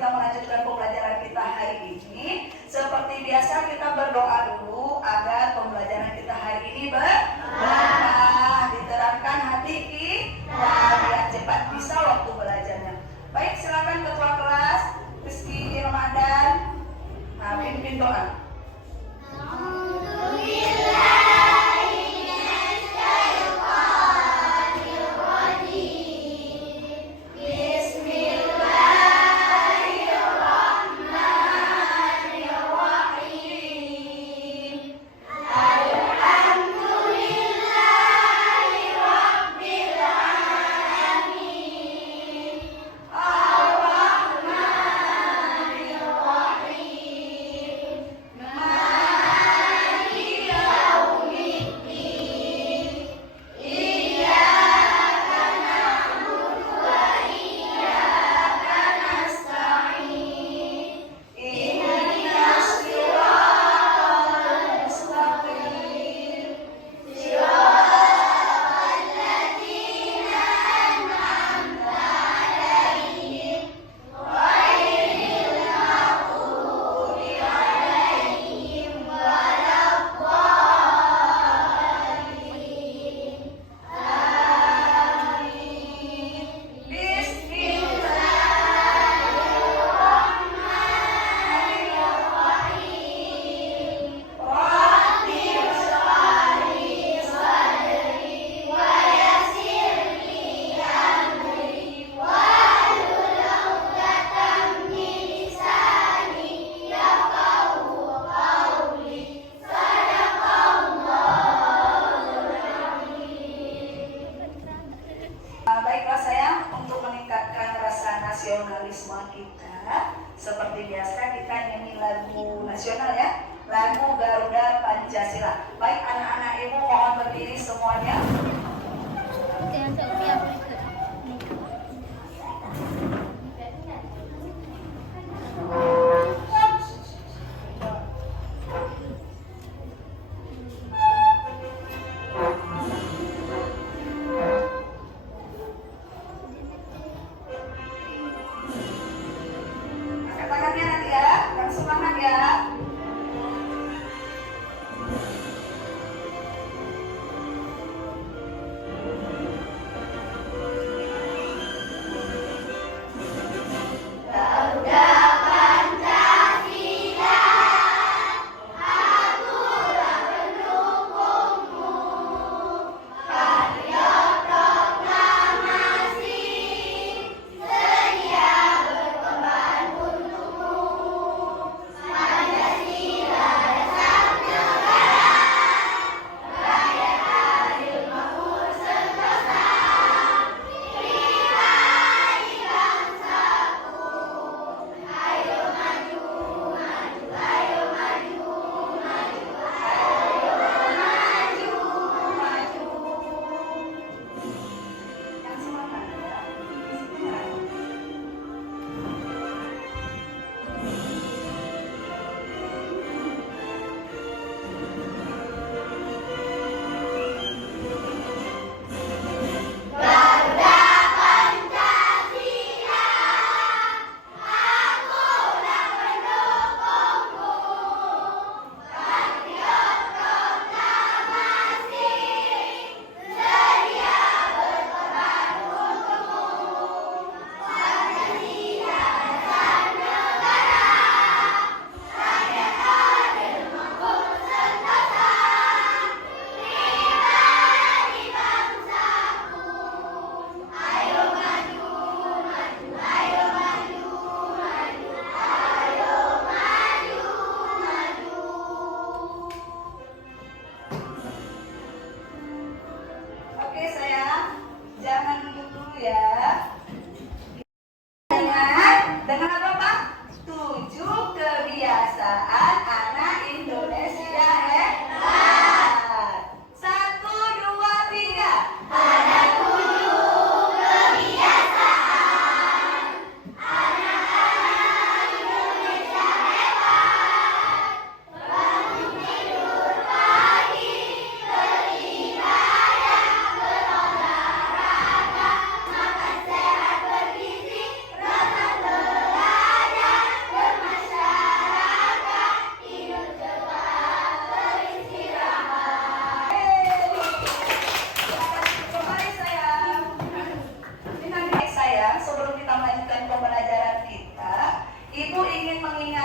kita melanjutkan pembelajaran kita hari ini, seperti biasa kita berdoa dulu agar pembelajaran kita hari ini berkah, diterapkan hati kita biar cepat bisa waktu belajarnya. Baik, silakan ketua kelas Rizky Ramadan, pimpin doa. Nasionalisme kita, seperti biasa kita nyanyi lagu nasional ya, lagu Garuda Pancasila. Baik anak-anak ibu mohon berdiri semuanya.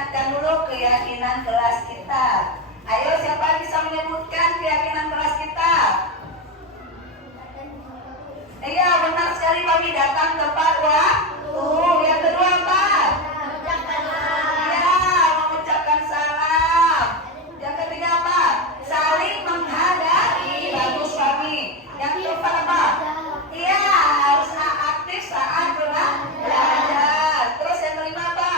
ingatkan dulu keyakinan kelas kita. Ayo, siapa bisa menyebutkan keyakinan kelas kita? Iya, benar sekali Mami, datang tepat waktu. Yang kedua apa? Iya, mengucapkan salam. Yang ketiga apa? Saling menghadiri. Bagus Mami. Yang keempat apa? Iya, harus aktif saat belajar. Terus yang kelima apa?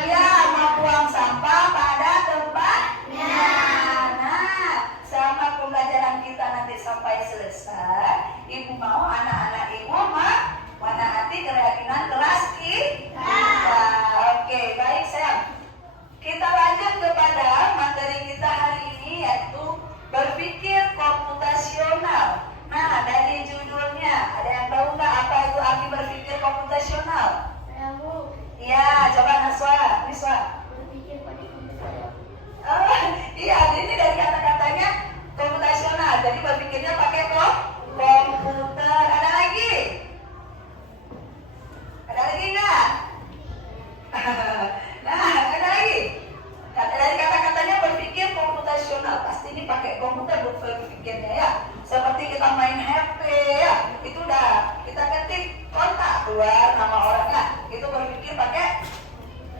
Iya, membuang sampah pada tempatnya. Nah, selama pembelajaran kita nanti sampai selesai, Ibu mau anak-anak Ibu menaati keyakinan kelas kita. Oke, baik sayang. Kita lanjut kepada materi kita hari ini, yaitu berpikir komputasional. Nah, dari judulnya, ada yang tahu nggak apa itu arti berpikir komputasional? Iya, coba Niswa. Iya, ini dari kata-katanya komputasional. Jadi berpikirnya pakai komputer. Ada lagi? Ada lagi nggak? Nah, ada lagi. Dari kata-katanya berpikir komputasional. Pasti ini pakai komputer buat berpikirnya ya. Seperti kita main HP ya. Itu udah kita ketik kontak keluar nama orangnya. Itu berpikir pakai,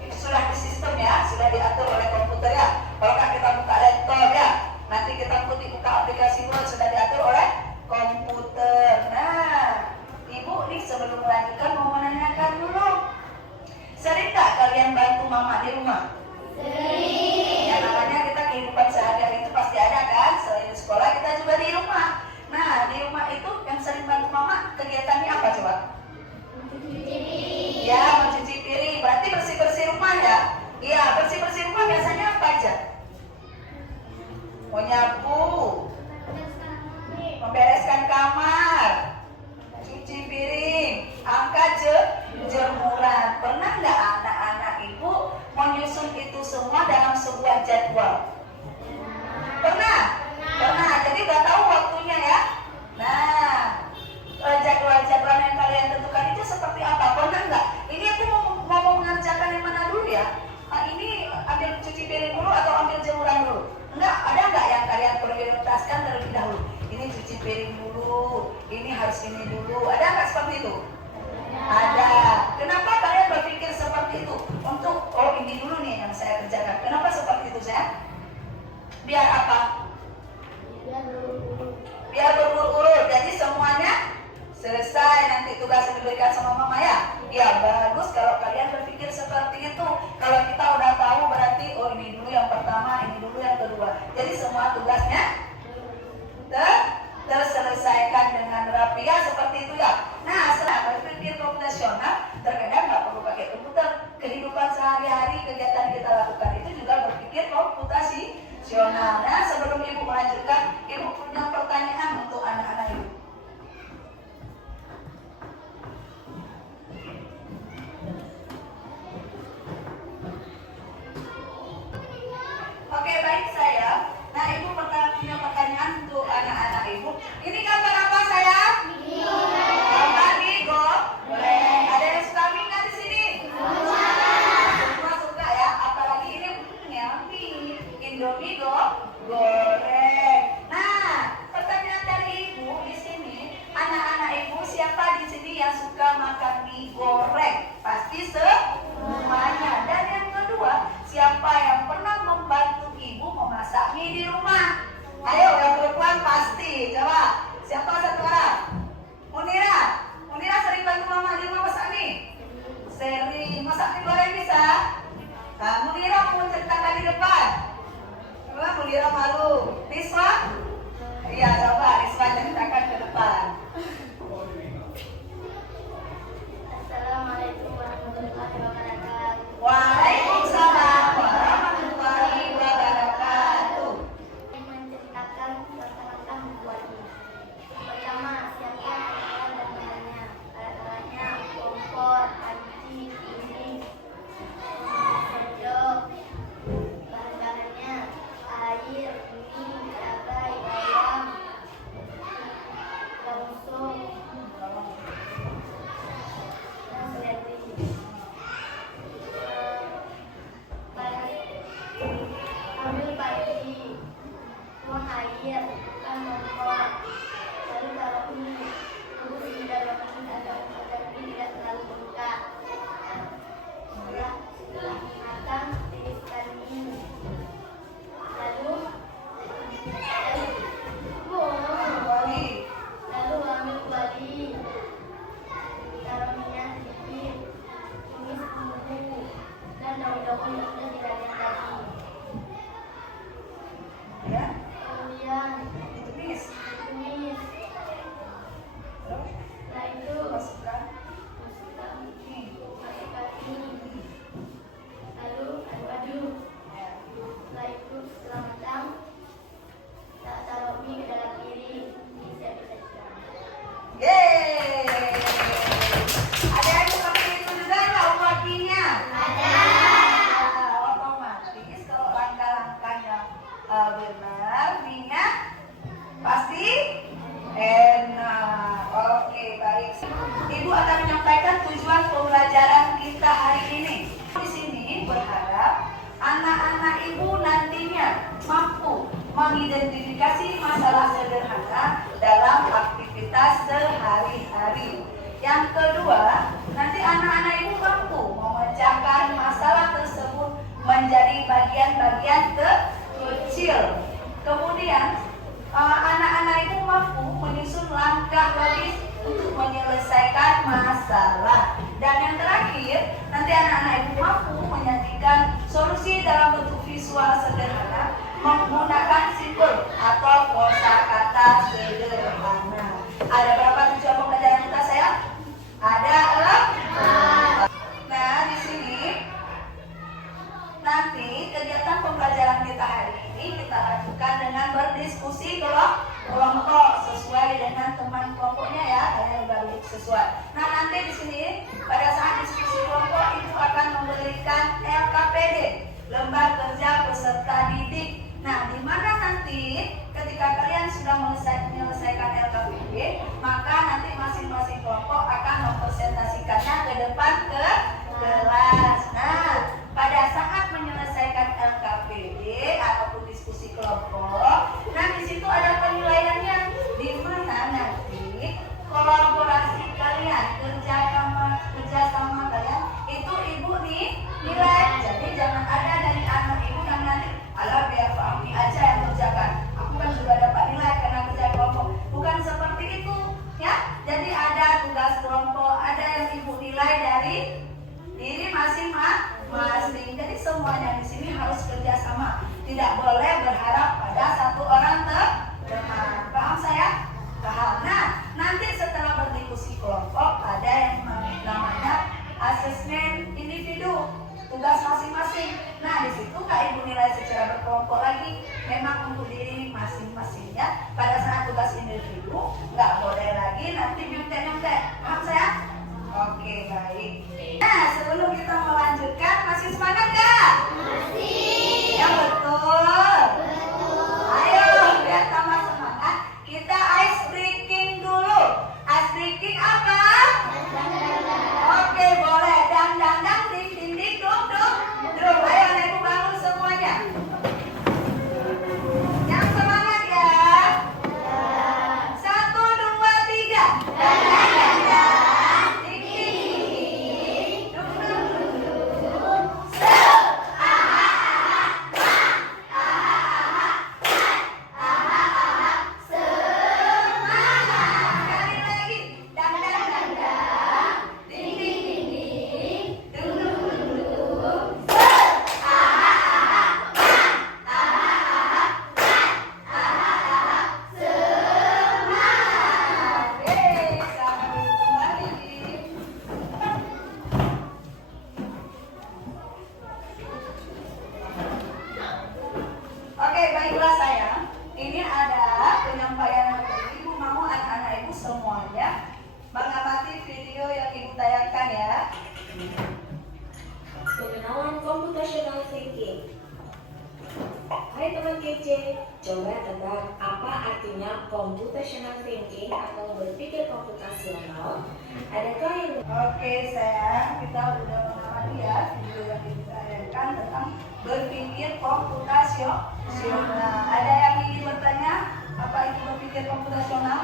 itu sudah di sistem ya, sudah diatur oleh komputer ya. Kalau kita buka laptop ya, nanti kita buka aplikasi Word, sudah diatur oleh komputer. Nah, Ibu nih sebelum melanjutkan mau menanyakan dulu, sering tak kalian bantu mama di rumah? Sering. Ya namanya kita kehidupan sehari-hari itu pasti ada kan, selain di sekolah kita juga di rumah. Nah, di rumah itu yang sering bantu mama kegiatannya apa coba? Ya, mencuci piring. Berarti bersih-bersih rumah ya? Iya, bersih-bersih rumah biasanya apa aja? Menyapu, membereskan kamar, cuci piring, angkat jemuran. Pernah nggak anak-anak Ibu menyusun itu semua dalam sebuah jadwal? Pernah? Pernah. Jadi udah tahu waktunya ya? Nah, jadwal-jadwal yang kalian tentukan itu seperti apa? Pernah nggak? Ini aku mau mengerjakan yang mana dulu ya? Ini ambil cuci piring dulu atau ambil jemuran dulu? Enggak, ada nggak yang kalian prioritaskan terlebih dahulu? Ini cuci piring dulu, ini harus ini dulu. Ada nggak seperti itu? Ada. Kenapa kalian berpikir seperti itu? Untuk, ini dulu nih yang saya kerjakan. Kenapa seperti itu saya? Biar apa? Biar berurut-urut. Jadi semuanya selesai, nanti tugas yang diberikan sama mama ya. Ya bagus kalau kalian berpikir seperti itu. Kalau kita udah tahu berarti ini dulu yang pertama, ini dulu yang kedua. Jadi semua tugasnya terselesaikan dengan rapi ya, seperti itu ya. Nah, setelah berpikir komputasional, terkadang nggak perlu pakai komputer. Kehidupan sehari-hari, kegiatan kita lakukan itu juga berpikir komputasional. Nah, sebelum Ibu melanjutkan, Ibu punya pertanyaan untuk anak-anak Ibu. Oke, baik saya. Nah, Ibu punya pertanyaan untuk anak-anak Ibu. Ini gambar apa saya? Gambar Migo. Ada yang suka mie nggak di sini? Semua suka ya. Apalagi ini Indomie goreng. Nah, pertanyaan dari Ibu di sini, anak-anak Ibu siapa di sini yang suka makan mie goreng? Pasti semuanya. Dan yang kedua, siapa yang pernah membantu Ibu memasak mie di rumah? Ayo, yang perempuan pasti. Coba, siapa satu orang? Munira sering bantu mama di rumah masak mie? Sering. Masak mie goreng bisa? Nah, Munira mau ceritakan di depan. Coba, Munira malu. Niswa? Iya, coba Niswa ceritakan ke depan. Assalamualaikum warahmatullahi wabarakatuh. Waalaikumsalam warahmatullahi wabarakatuh. Saya menceritakan tentang buat mie. Pertama, siapkan alat dan bahannya. Alat-alatnya kompor, panci, piring, sendok. Bahan-bahannya air, mie, cabai, bawang, nanti anak-anak ibu mampu memecahkan masalah tersebut menjadi bagian-bagian kecil. Kemudian anak-anak itu mampu menyusun langkah logis untuk menyelesaikan masalah. Dan yang terakhir, nanti anak-anak itu mampu menyajikan solusi dalam bentuk visual sederhana menggunakan simbol atau kosakata sederhana. Ada berapa tujuan pembelajaran kita sayang? Ada 6. Nah, di sini nanti kegiatan pembelajaran kita hari ini kita lanjutkan dengan berdiskusi kelompok sesuai dengan teman kelompoknya ya, kalian baru sesuai. Nah, nanti di sini pada saat diskusi kelompok itu akan memberikan LKPD, lembar kerja peserta didik. Nah, di mana nanti ketika kalian sudah menyelesaikan LKPD, maka nanti masing-masing kelompok akan mempresentasikannya ke depan ke kelas. Nah, pada saat menyelesaikan LKPD ataupun diskusi kelompok, nah di situ ada penilaiannya, di mana nanti kolaborasi kalian, kerjasama kalian itu ibu nih nilai. Jadi jangan ada dari anak ibu yang nanti alah biar Fahmi aja yang kerjakan, aku kan sudah dapat nilai karena kerja kelompok. Bukan seperti itu ya. Jadi ada tugas kelompok, ada yang ibu nilai dari diri masing-masing. Jadi semuanya di sini harus kerjasama. Tidak boleh berharap pada satu orang teman. Paham saya? Paham. Nah, nanti setelah berdiskusi kelompok ada yang namanya asesmen individu, tugas masing-masing. Nah, di situ Kak Ibu nilai secara berkelompok lagi, memang untuk diri masing-masing ya. Pada saat tugas individu nggak boleh lagi nanti nyontek-nyontek. Paham saya? Oke, baik. Nah, sebelum kita melanjutkan, masih semangat gak? Masih. Ya, betul. Ayo, biar tambah semangat, kita ice breaking dulu. Ice breaking apa? Oke, boleh. Dang, ding, ding, ding, dum, dum. Ayo, ibu bangun semuanya. Yang semangat ya. 1, 2, 3. Oke, baiklah sayang. Ini ada penyampaian materi. Ibu mau anak-anak ibu semuanya mengamati video yang ibu tayangkan ya. Pengenalan computational thinking. Hai teman kece, coba tebak apa artinya computational thinking atau berpikir komputasional? Adakah yang Oke sayang, kita udah mengamati ya video yang ibu tayangkan tentang berpikir komputasional. Ada yang ingin bertanya apa itu berpikir komputasional?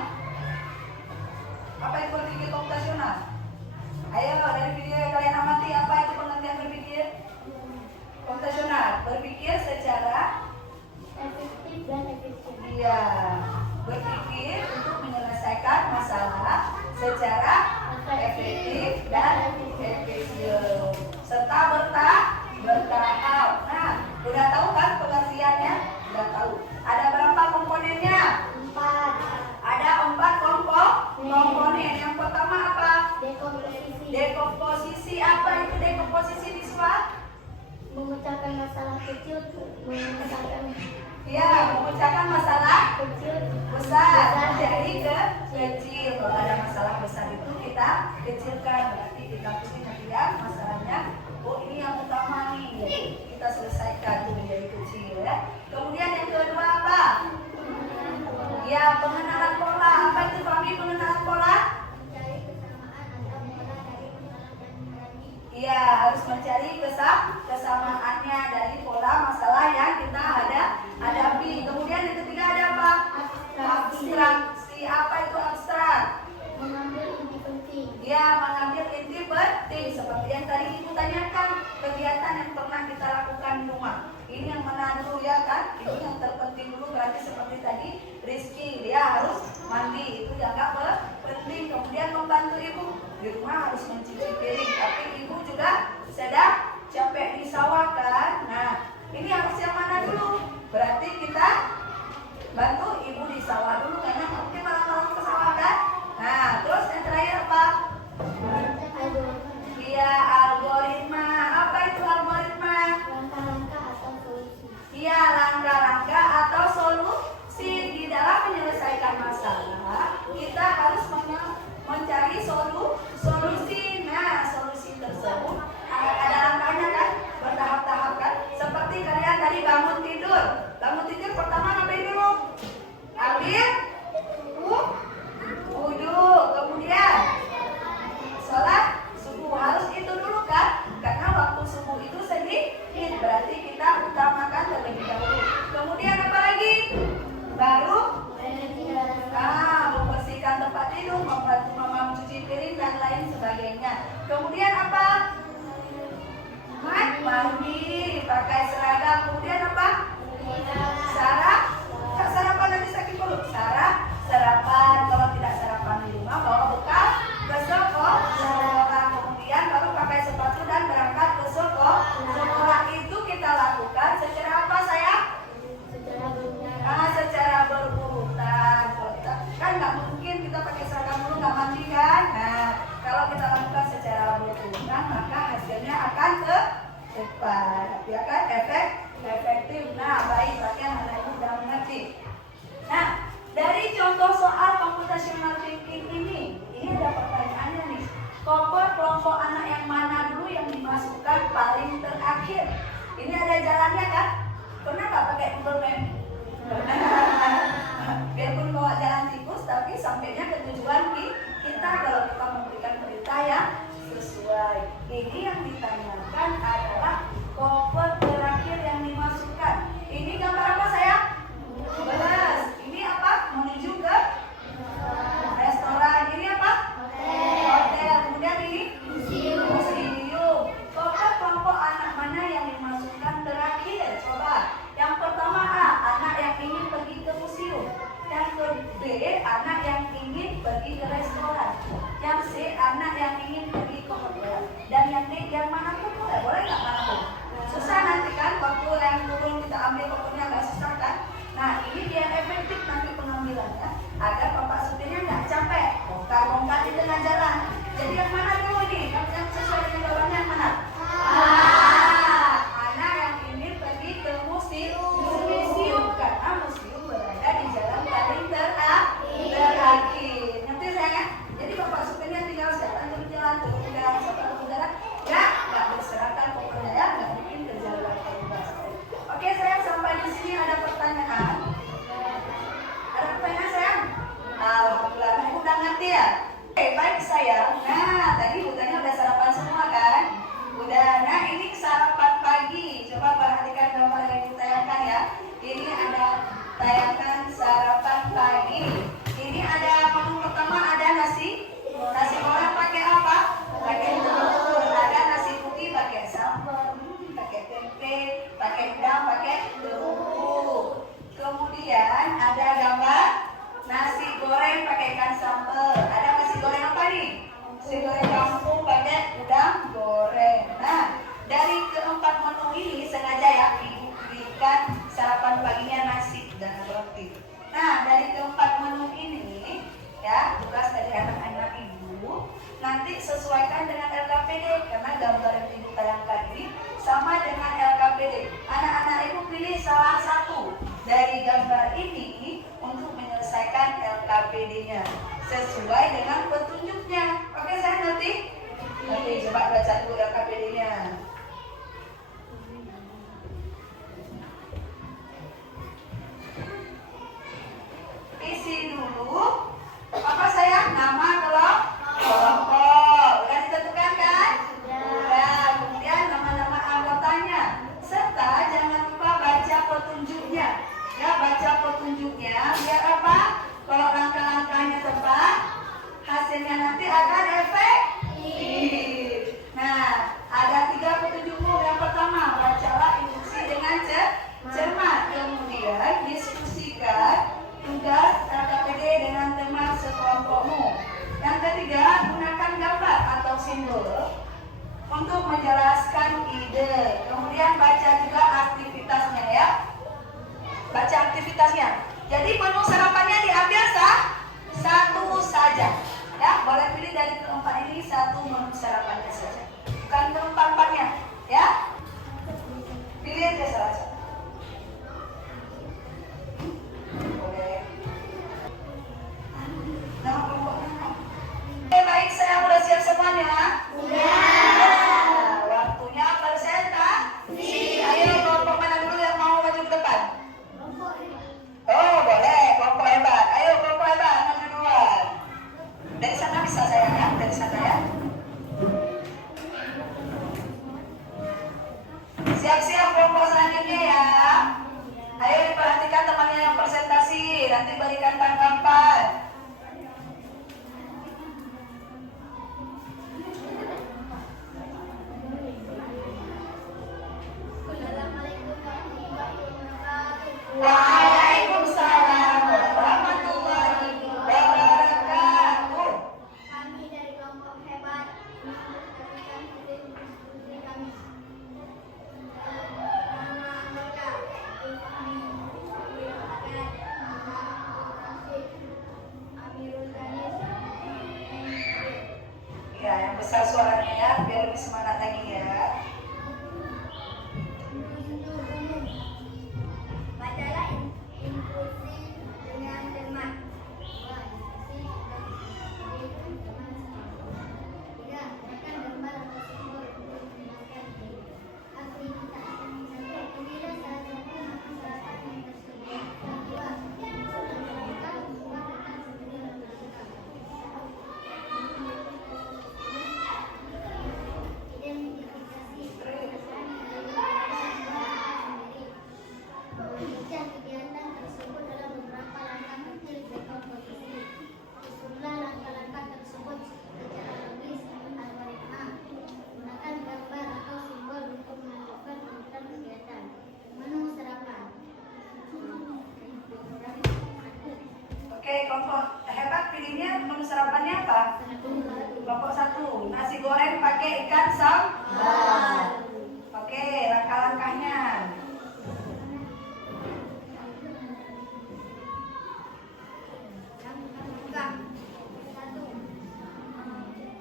Apa itu berpikir komputasional? Ayo dari video yang kalian amati, apa itu pengertian berpikir komputasional? Berpikir secara efektif dan efisien. iya, berpikir untuk menyelesaikan masalah secara efektif dan efisien serta bertahap. Nah, udah tahu kan pengertiannya? Udah tahu. Ada berapa komponennya? 4. Ada 4 komponen. Yang pertama apa? Dekomposisi. Dekomposisi. Apa itu dekomposisi di SWOT? Memecahkan masalah kecil Memecahkan masalah kecil besar jadi ke kecil. Kalau ada masalah besar itu kita kecilkan, berarti kita pilih nanti ya masalahnya. Oh, ini yang utama nih, jadi kita selesaikan tuh menjadi kecil ya. Kemudian yang kedua apa? Ya, pengenalan pola. Apa itu Fahmi pengenalan pola? mencari kesamaan antara pola dari masalah dan mengurangi. Iya, harus mencari kesamaannya dari pola masalah yang kita hadapi. Kemudian yang ketiga ada apa? Abstraksi. Apa itu abstrak? Mengambil inti penting. Ya, mengambil inti penting seperti yang tadi Ibu tanyakan, kegiatan yang pernah kita lakukan di rumah. Ini yang mana dulu ya kan? Itu yang terpenting dulu, berarti seperti tadi Rizky dia harus mandi, itu dianggap penting. Kemudian membantu ibu di rumah harus mencuci piring, tapi ibu juga sedang capek di sawah kan? Nah ini harus yang mana dulu? Berarti kita bantu ibu di sawah dulu karena mungkin malam-malam ke sawah kan? Nah terus yang terakhir apa? Iya, algoritma. Apa itu algoritma? Langkah-langkah atau solusi. Iya, langkah-langkah atau solusi di dalam menyelesaikan masalah. Kita harus mencari solusi. Nah, solusi tersebut ada langkahnya kan? Bertahap-tahap kan? Seperti kalian tadi bangun tidur. Bangun tidur pertama ngapain dulu? Ambil wudu, kemudian sholat subuh. Harus itu dulu kan? Karena waktu subuh itu sedikit, berarti kita utamakan terlebih dahulu. Kemudian apa lagi? Baru membersihkan tempat tidur, membantu mama mencuci piring dan lain sebagainya. Kemudian apa? Mandi, pakai seragam. Kemudian apa? Sarapan nanti sakit perut. Sarapan. Kalau tidak sarapan di rumah, bawa bekal ke sekolah. Kemudian baru pakai sepatu dan berangkat ke sekolah. Itu kita lakukan secara apa sayang? Secara berurutan. Kalau kita kan nggak mungkin kita pakai seragam dulu nggak mandi kan? Nah kalau kita lakukan secara berurutan maka hasilnya akan cepat, ya kan? Efektif. Nah baik, berarti anak ibu sudah mengerti. Nah dari contoh soal computational thinking ini ada pertanyaannya nih. Kelompok anak yang mana dulu yang dimasukkan paling terakhir? Ini ada jalannya kan? Pernah nggak pakai Google Map? Biarpun bawa jalan tikus, tapi sampainya ke tujuan kita kalau kita memberikan perintah yang sesuai. Ini yang ditanyakan adalah kelompok terakhir yang dimasukkan. Ini gambar apa sayang? Belas. Ini apa? Menuju ke restoran. Ini apa? Hotel. Kemudian ini museum. Kelompok anak mana yang dimasukkan terakhir? Coba. Yang pertama A, anak yang ingin pergi ke museum. Yang kedua B, anak yang ingin pergi ke restoran. Yang C, anak yang ingin pergi ke hotel. Dan yang D, yang mana pun boleh. Boleh nggak mana pun? Susah nanti kan, waktu yang turun kita ambil pokoknya nggak susah kan? Nah ini biar efektif nanti pengambilannya, agar bapak supirnya nggak capek bongkar-bongkar di tengah jalan. Jadi yang mana dulu nih? Yang sesuai dengan jawabannya yang mana? Anak yang ingin pergi ke museum karena museum berada di jalan paling terakhir. Ngerti sayang? Jadi bapak supirnya tinggal jalan turun udara, nggak berserakan pokoknya ya, nggak bikin perjalanan bebas. Oke sayang, sampai di sini ada pertanyaan? Ada pertanyaan sayang? Alhamdulillah, ibu udah ngerti ya? Oke baik sayang. Nah tadi butanya udah sarapan semua kan? Udah. Nah ini sarapan pagi. Coba perhatikan gambar yang ibu tayangkan ya. Ini ada tayangan sarapan pagi. Ini ada menu pertama, ada nasi goreng pakai apa? Pakai telur. Ada nasi putih pakai sambal, pakai tempe, pakai udang, pakai telur. Kemudian ada gambar nasi goreng pakai ikan sambal. Ada nasi goreng apa nih? Nasi goreng kampung pakai udang goreng. Nah dari keempat menu ini sengaja ya ibu berikan sarapan paginya nasi dan roti. Nah dari keempat menu ini ya tugas dari anak-anak ibu nanti sesuaikan dengan LKPD karena gambar yang ibu tayangkan ini sama dengan LKPD. Anak-anak ibu pilih salah satu dari gambar ini untuk menyelesaikan LKPD-nya sesuai dengan petunjuknya. Oke saya ngerti? Oke coba baca dulu LKPD-nya. Isi dulu apa sayang? Nama kelompok. Udah ditentukan kan? Udah. Kemudian nama-nama anggotanya serta jangan lupa baca petunjuknya. Ya baca petunjuknya biar apa? Kalau langkah-langkahnya tepat, hasilnya nanti akan efektif. Siap-siap kelompok selanjutnya ya. Ayo diperhatikan temannya yang presentasi, nanti berikan tanggapan. Assalamualaikum warahmatullahi wabarakatuh. Waalaikumsalam warahmatullahi wabarakatuh. Kami dari kelompok hebat mengucapkan diskusi kami. Nama anggota Ifahmi, Amirul Akad, Rasid, Amirul Danis, Ya, yang besar suaranya ya, biar lebih semangat lagi ya. Bacalah instruksi dengan cermat. Tidak, tekan gambar atau simbol untuk menjelaskan aktivitas. Satu, pilihlah salah satu maka syarat yang tersedia. Dua, menggunakan sebuah kata seperti menggunakan. Identifikasi perasaan mewujudkan kegiatan tersebut dalam beberapa langkah kecil berkomposisi. Susunlah langkah-langkah tersebut secara logis algoritma. Gunakan gambar atau simbol untuk menentukan urutan kegiatan. Menu sarapan. Oke, kelompok hebat pilihnya menu sarapannya apa? Kelompok 1, nasi goreng pakai ikan sambal. Oke, langkah-langkahnya. Langkah 1.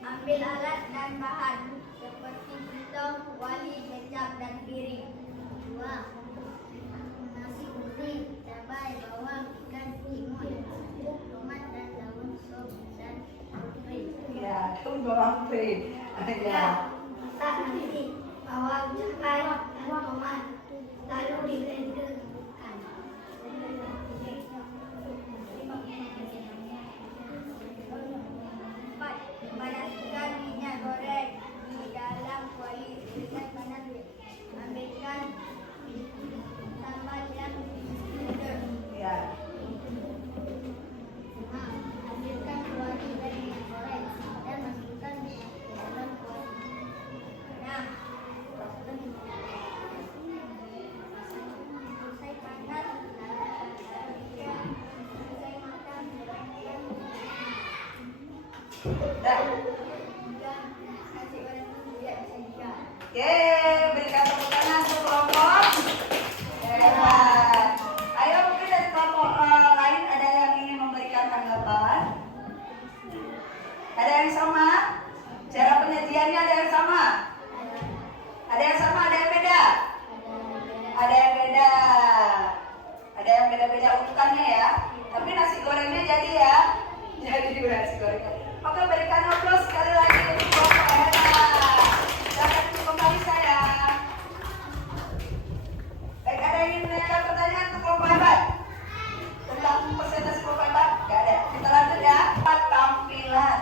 Ambil alat dan bahan seperti pentong, kuali, kecap, dan piring. 2. Nasi putih, cabai, bawang, ikan, timun, tomat, dan daun sop dan putri. Ya, tunggu lampu. Ya. Masak nasi, bawang, cabai, dan tomat, lalu diblendingkan. 4. Panaskan minyak goreng di dalam kuali dengan panas. Ambilkan sambal yang diblender. Ya. 5. Ambilkan kuali dari minyak goreng dan masukkan ke dalam kuali. 6. Selesai panas, selesai makan, Dah. nasi goreng tidak bisa. Yeay, berikan tepuk tangan untuk kelompok hebat. Ayo mungkin dari kelompok lain ada yang ingin memberikan tanggapan? Ada yang sama? Cara penyajiannya ada yang sama? Ada yang sama, ada yang beda? Ada yang beda. Ada yang beda-beda urutannya ya. Tapi nasi gorengnya jadi ya. Jadi nasi gorengnya. Oke, berikan aplaus sekali lagi untuk kelompok hebat. Silakan duduk kembali saya. Baik, ada yang ingin menanyakan pertanyaan untuk kelompok hebat? Tentang presentasi kelompok hebat? Gak ada. Kita lanjut ya. Tampilan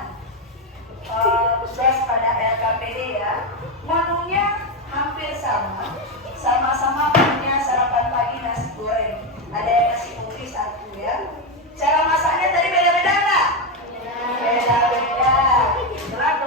tugas pada LKPD ya. Menunya hampir sama. Sama-sama punya sarapan pagi nasi goreng. Ada yang nasi putih 1 ya. Cara masaknya tadi beda-beda nggak? Beda-beda. Setelah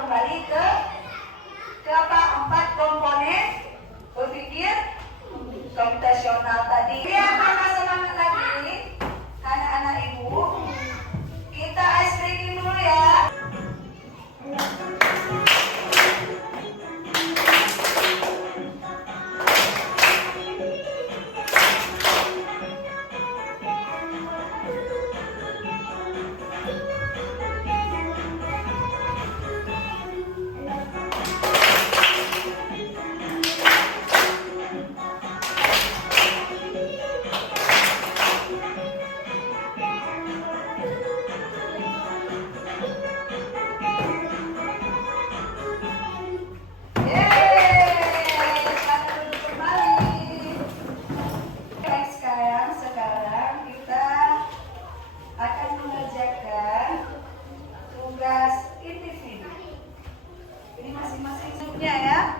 masing-masing ya.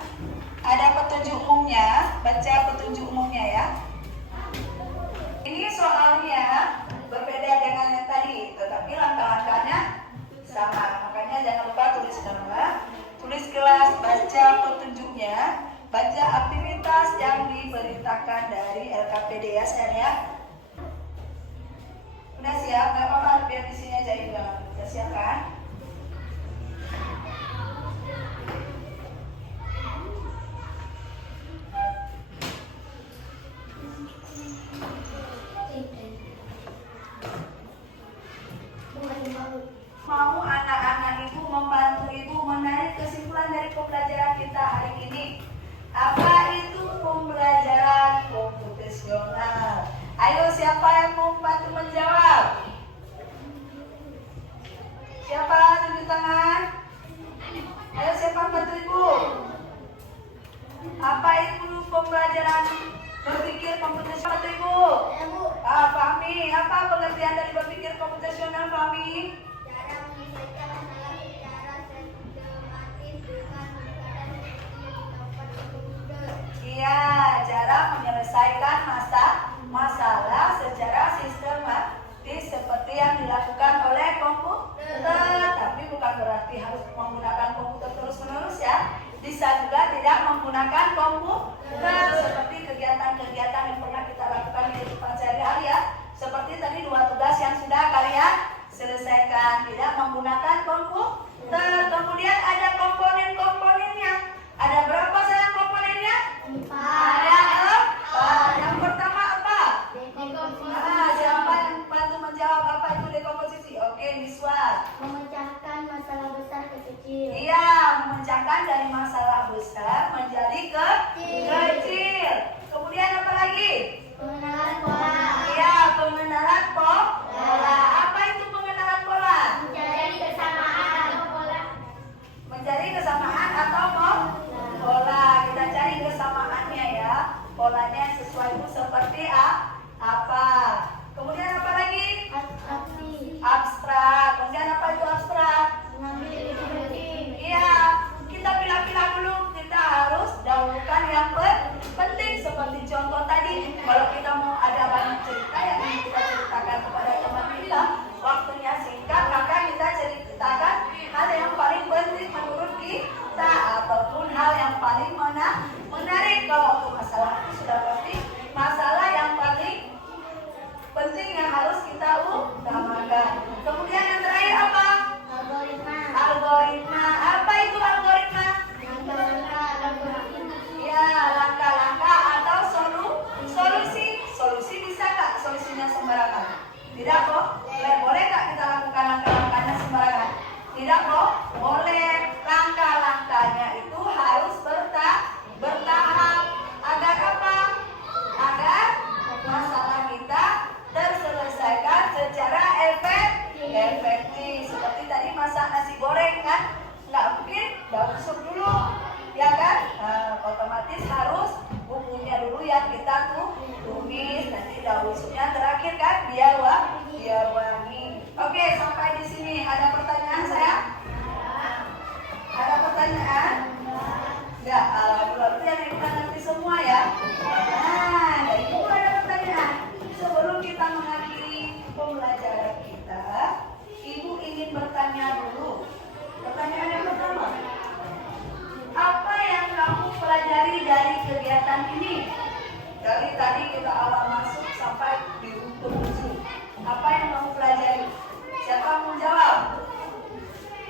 Ada petunjuk umumnya, baca petunjuk umumnya ya. Ini soalnya berbeda dengan yang tadi, tetapi langkah-langkahnya sama. Makanya jangan lupa tulis nama, tulis kelas, baca petunjuknya, baca aktivitas yang diberitakan dari LKPD ya sayang ya. Udah siap? Gak apa-apa, biar di sini aja juga. Udah siap kan? Mau anak-anak ibu membantu ibu menarik kesimpulan dari pembelajaran kita hari ini. Apa itu pembelajaran komputasional? Ayo siapa yang mau bantu menjawab? Siapa tunjuk tangan? Ayo siapa bantu ibu? Apa itu pembelajaran berpikir komputasional ibu? Fahmi, apa pengertian dari berpikir komputasional Fahmi? Cara menyelesaikan masalah secara sistematis dengan menggunakan teknik inovasi komputer. Iya, cara menyelesaikan masalah secara sistematis seperti yang dilakukan oleh komputer. Tapi bukan berarti harus menggunakan komputer terus-menerus ya. Bisa juga tidak menggunakan komputer seperti kegiatan-kegiatan yang pernah kita lakukan di kehidupan sehari-hari ya. Seperti tadi 2 tugas yang sudah kalian selesaikan, tidak menggunakan komputer. Kemudian ada komponen-komponennya. Ada berapa sayang komponennya? 4. Ada 4. Yang pertama apa? Dekomposisi. Siapa yang bantu menjawab apa itu dekomposisi? Oke, Miswa. Memecahkan masalah besar ke kecil. Iya, memecahkan dari masalah besar menjadi kecil. Kemudian apa lagi? Pengenalan pola. Iya, pengenalan pola. Apa itu pengenalan pola? Mencari kesamaan atau pola. Mencari kesamaan atau pola. Kita cari kesamaannya ya. Polanya yang sesuai itu seperti apa? Kemudian apa lagi? Abstraksi. Abstrak. Kemudian apa itu abstrak? Mengambil ide penting. Iya, kita pilih-pilih dulu. Kita harus dahulukan yang penting seperti contoh tadi. Kalau kita mau ada banyak cerita yang ingin kita ceritakan kepada teman kita, waktunya singkat, maka kita ceritakan hal yang paling penting menurut kita ataupun hal yang paling menarik. Kalau untuk masalah itu sudah pasti masalah yang paling penting yang harus kita utamakan. Kemudian yang terakhir apa? Algoritma. Algoritma. Apa itu algoritma? Langkah-langkah algoritma. Ya, langkah-langkah atau solusi. Solusi bisa nggak solusinya sembarangan? Tidak kok. Boleh nggak kita lakukan langkah-langkahnya sembarangan? Tidak kok. Boleh. Langkah-langkahnya itu harus bertahap. Agar apa? Agar masalah kita terselesaikan secara efektif. Seperti tadi masak nasi goreng kan, nggak mungkin daun sup dulu, ya kan? Otomatis harus bumbunya dulu yang kita tumis, nanti daun supnya terakhir kan, biar wangi. Oke, sampai di sini ada pertanyaan saya? Ada pertanyaan? Enggak, berarti yang kita ngerti semua ya. Nah, dari itu ada pertanyaan. Sebelum kita mengakhiri pembelajaran kita, Ibu ingin bertanya dulu. Pertanyaan yang pertama, apa yang kamu pelajari dari kegiatan ini? Dari tadi kita awal masuk sampai di penghujung. Apa yang kamu pelajari? Siapa yang mau jawab?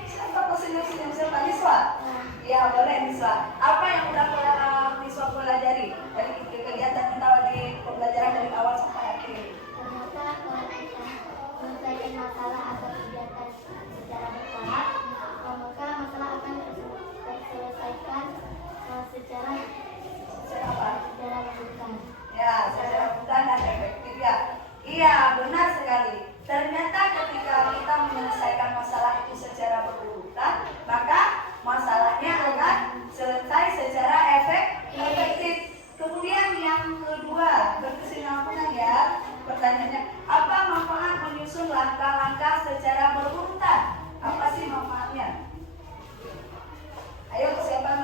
Siapa senyum-senyum? Siapa? Niswa? Ya, boleh Niswa. Apa yang udah Niswa pelajari dari kegiatan kita di pembelajaran dari awal sampai akhir? Ternyata kalau kita menyelesaikan masalah atau kegiatan secara bertahap, maka masalah akan terselesaikan secara apa? lanjutan. Ya, secara mudah dan efektif ya. Iya, benar sekali. Ternyata ketika kita menyelesaikan masalah itu secara berurutan, maka masalahnya akan selesai secara efektif. Kemudian yang kedua, berkesinambungan ya. Pertanyaannya, apa manfaat menyusun langkah-langkah secara berurutan? Apa sih manfaatnya? Ayo siapa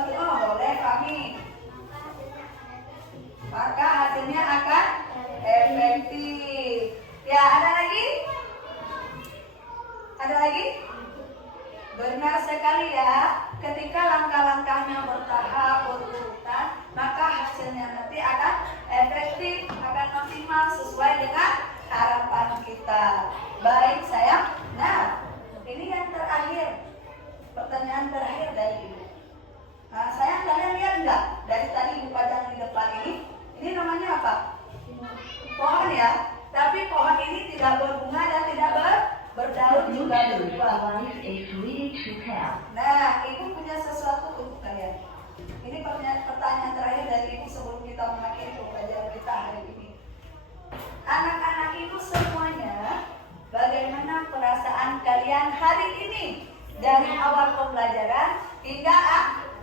dari awal pembelajaran hingga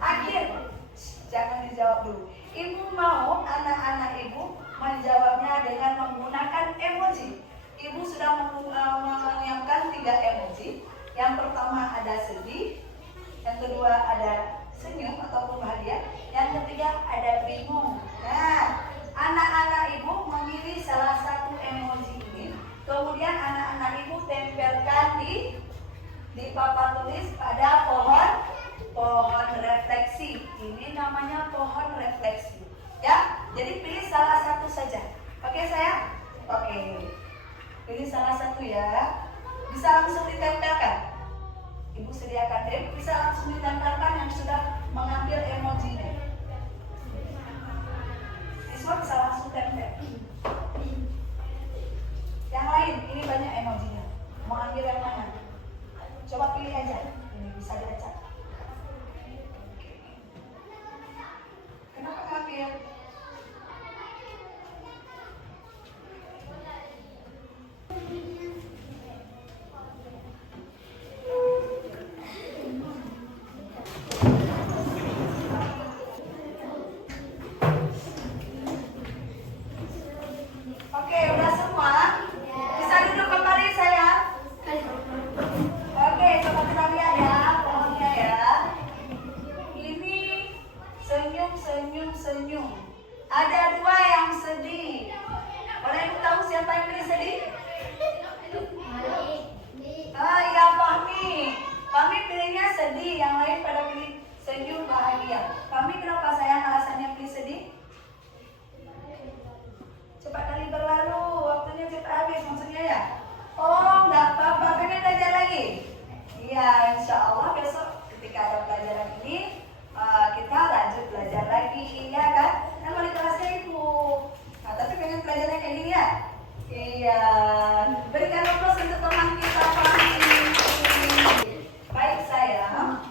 akhir. Jangan dijawab dulu. Ibu mau anak-anak ibu menjawabnya dengan menggunakan emoji. Ibu sudah menyiapkan 3 emoji. Yang pertama ada sedih, yang kedua ada senyum ataupun bahagia, yang ketiga ada bingung. Nah, anak-anak ibu memilih salah satu emoji ini, kemudian anak-anak ibu tempelkan di papan tulis pada pohon refleksi. Ini namanya pohon refleksi. Ya, jadi pilih salah satu saja. Oke sayang? Oke. Pilih salah satu ya. Bisa langsung ditempelkan. Ibu sediakan deh, bisa langsung ditempelkan yang sudah mengambil emojinya. Siswa bisa langsung tempel. Yang lain, ini banyak emojinya. Mau ambil yang mana? Coba pilih aja. Ini bisa dibaca. Kenapa ngambil? Oke, udah semua? Bisa duduk kembali sayang? Oke, coba kita lihat ya pohonnya ya. Ini senyum, senyum, senyum. Ada 2 yang sedih. Boleh ibu tahu siapa yang pilih sedih? Ah iya, Fahmi. Fahmi pilihnya sedih, yang lain pada pilih senyum bahagia. Fahmi kenapa sayang alasannya pilih sedih? Cepat kali berlalu, waktunya cepat habis maksudnya ya. Oh, nggak apa-apa, pengen belajar lagi? Iya, insya Allah besok ketika ada pelajaran ini kita lanjut belajar lagi, ya kan? Kan wali kelasnya ibu. Nah, tapi pengen belajarnya kayak gini ya? Iya. Berikan aplaus untuk teman kita Fahmi. Baik sayang,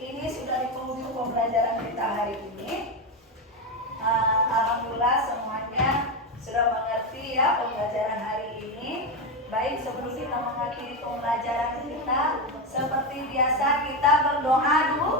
ini sudah di penghujung pembelajaran kita hari ini. Alhamdulillah semuanya sudah mengerti ya pembelajaran hari ini. Baik, sebelum kita mengakhiri pembelajaran kita, seperti biasa kita berdoa dulu.